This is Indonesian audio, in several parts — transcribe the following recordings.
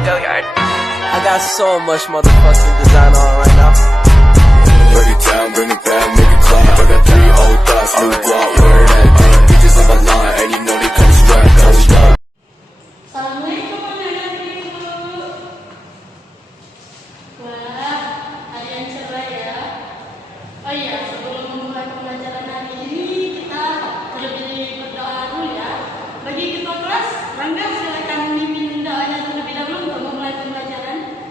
I got so much motherfucking design on right now. Break it down, bring it back, make it clap. I got 3 old thoughts, new guap, where that damn bitches on my line, and you know they come strapped, come up. Assalamualaikum warahmatullahi wabarakatuh. Wah, hari yang cerah ya. Oh iya, sebelum memulai pembelajaran hari ini, kita terlebih berdoa dulu ya. Bagi ketua kelas, Rangga silakan memimpin doanya terlebih dahulu untuk memulai pembelajaran.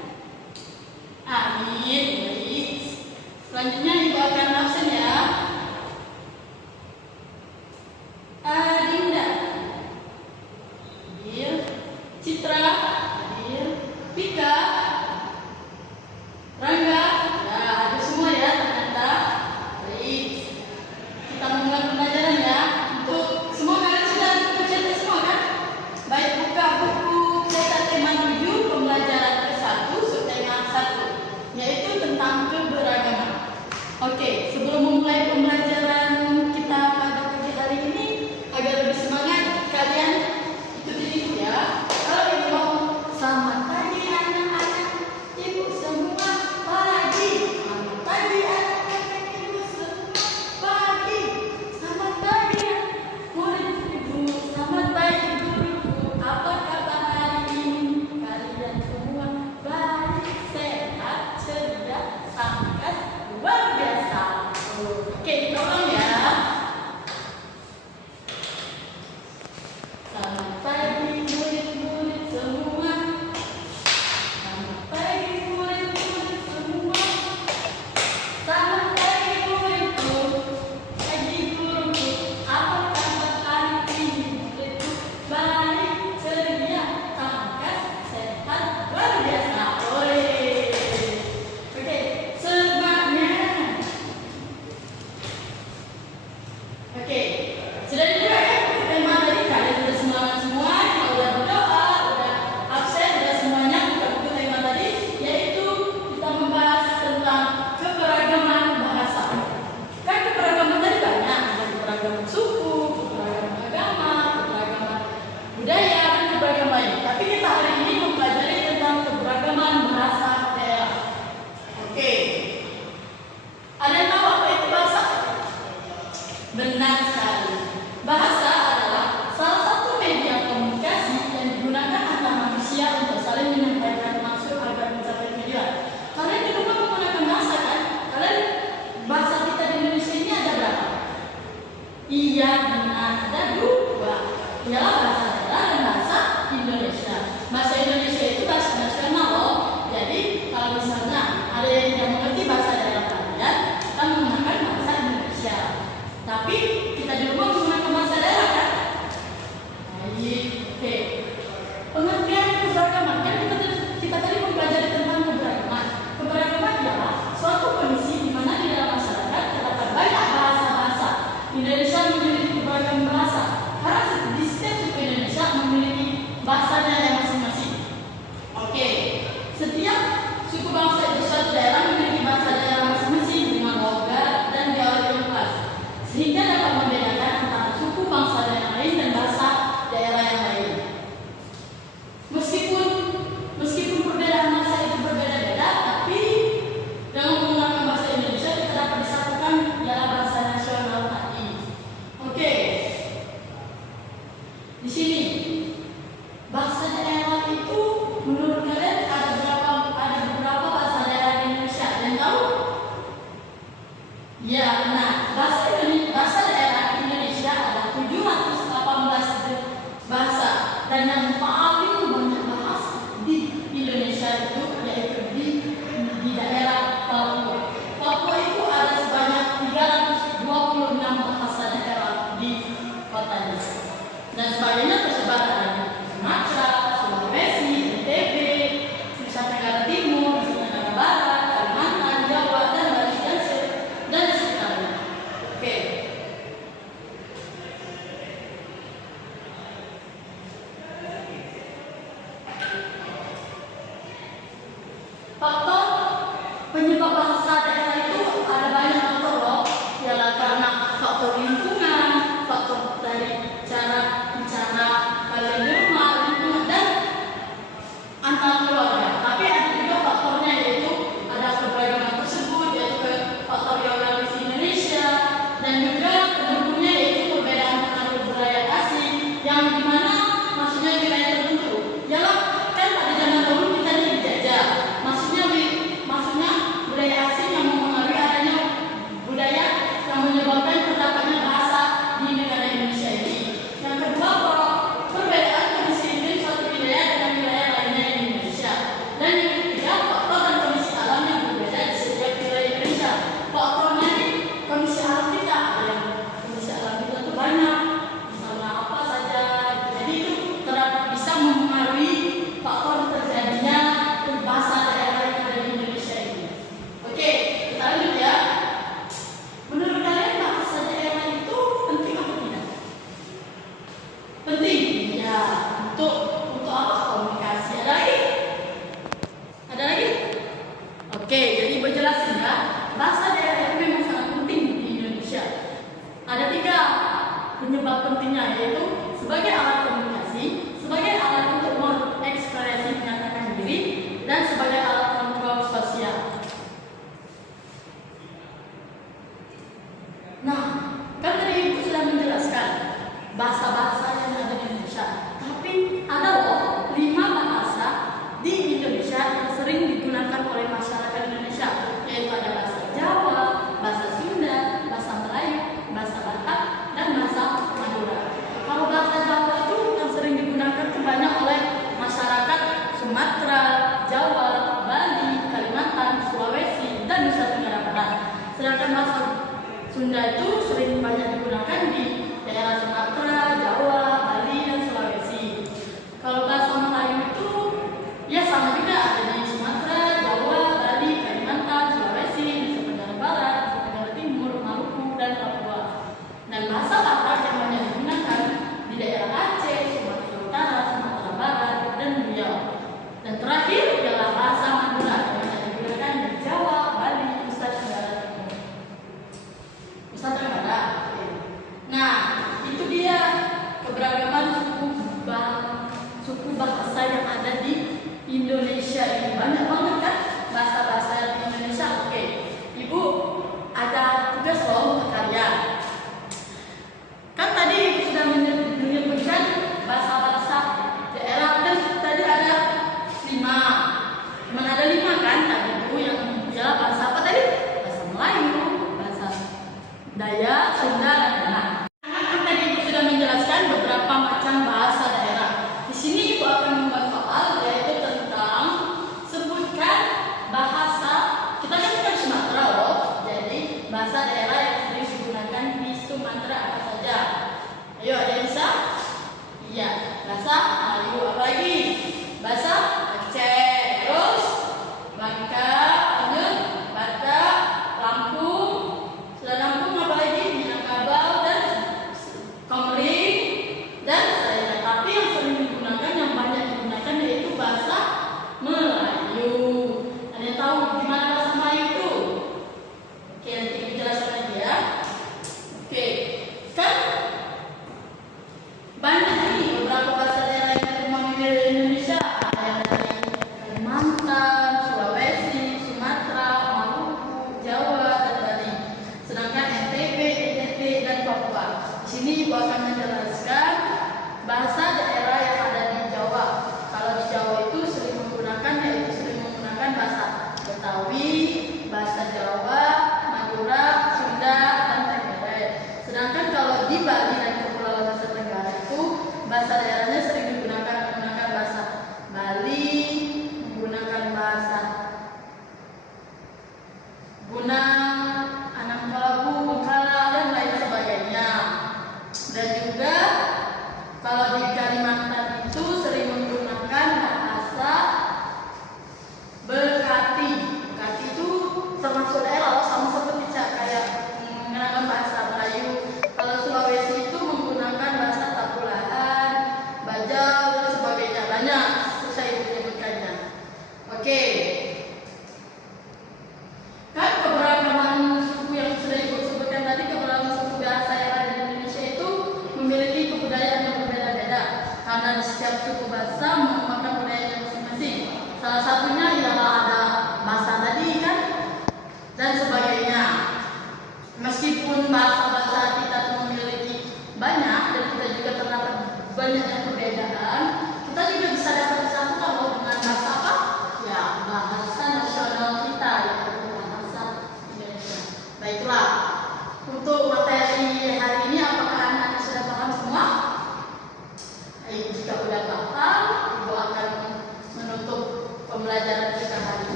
Amin. Baik. Selanjutnya Ibu akan absen ya. Adinda, hadir. Citra, hadir. Pika, Rangga, ya ada semua ya ternyata. Baik, kita mulai pembelajaran ya. Untuk semua kalian sudah bercerita semua kan? Baik, buka buku peta tema 7 pembelajaran ke-1 subtema 1, yaitu tentang keberagaman. Oke, sebelum memulai pembelajaran kita pada pagi hari ini, agar lebih semangat, kalian ikuti ibu ya. Kalau ibu mau, selamat pagi anak-anak, ibu semua pagi. Selamat pagi anak-anak, ibu semua pagi. Selamat pagi murid ibu, selamat pagi guruku. Apa kabar hari ini? Kalian semua baik, sehat, ceria, semangat, luar biasa. Oke, tolong ya. Selamat pagi murid-murid semua. Selamat pagi murid-murid semua. Selamat pagi muridku. Pagi guruku. Apa kabar hari ini muridku? Baik, ceria, tangkas, sehat, luar biasa. Oke, semangat. Oke, sudah dibuka ya tema tadi? Kalian sudah semangat semua, kalau udah berdoa, udah absen, udah semuanya buka buku tema tadi, yaitu kita membahas tentang keberagaman bahasa. Kan keberagaman tadi banyak, ada keberagaman suku, keberagaman agama, keberagaman budaya, dan keberagaman lain. Tapi kita hari ini mempelajari tentang keberagaman bahasa daerah. Oke, ada yang tahu apa itu bahasa? Benar sekali. Bahasa adalah salah satu media komunikasi yang digunakan antar manusia untuk saling menyampaikan maksud agar mencapai tujuan. Kalian di rumah menggunakan bahasa kan? Kalian bahasa kita di Indonesia ini ada berapa? Iya, benar. Ada 2. Ialah bahasa daerah dan bahasa Indonesia. Bahasa Indonesia itu bahasa nasional loh. Jadi kalau misalnya ada yang tidak mengerti bahasa daerah kalian, kita menggunakan bahasa Indonesia. Tapi kita di rumah menggunakan bahasa daerah kan? Baik, oke. Pengertian keberagaman kan kita tadi mempelajari tentang keberagaman. Keberagaman ialah suatu kondisi di mana di dalam masyarakat terdapat banyak bahasa-bahasa. Indonesia memiliki beragam bahasa karena di setiap suku Indonesia memiliki bahasanya yang masing-masing. Oke, setiap suku bangsa di suatu daerah memiliki bahasa daerah masing-masing dengan logat dan dialek yang khas, sehingga dapat membedakan antara suku bangsa daerah lain dan bahasa daerah yang lain. Meskipun perbedaan bahasa itu berbeda-beda, tapi dengan menggunakan bahasa Indonesia kita dapat disatukan dalam bahasa nasional tadi. Oke, di sini bahasa daerah itu menurut kalian ada beberapa bahasa daerah di Indonesia. Ada yang tahu? Ya, nah, bahasa daerah di Indonesia ada 718 bahasa, dan yang paling banyak bahasa di Indonesia itu yaitu di daerah Papua. Papua itu ada sebanyak 326 bahasa daerah di kotanya, dan sebagainya tersebar ada di Sumatera, Sulawesi, NTB, Nusa Tenggara Timur, Nusa Tenggara Barat, Kalimantan, Jawa, dan Bali dan sekitarnya. Oke. Sunda itu sering banyak digunakan di daerah Sumatera, Jawa, Bali, dan Sulawesi. Kalau bahasa Melayu itu ya sama juga, ada di Sumatera, Jawa, Bali, Kalimantan, Sulawesi, Nusa Tenggara Barat, Nusa Tenggara Timur, Maluku, dan Papua. Dan bahasa Batak yang banyak digunakan di daerah Aceh, Sumatera Utara, Sumatera Barat, dan Riau. Dan terakhir adalah bahasa Madura yang banyak digunakan di Jawa, Bali, Nusa Tenggara Timur, Nusa Tenggara. Nah, itu dia keberagaman suku bahasa yang ada di Indonesia ini. Banyak banget kan?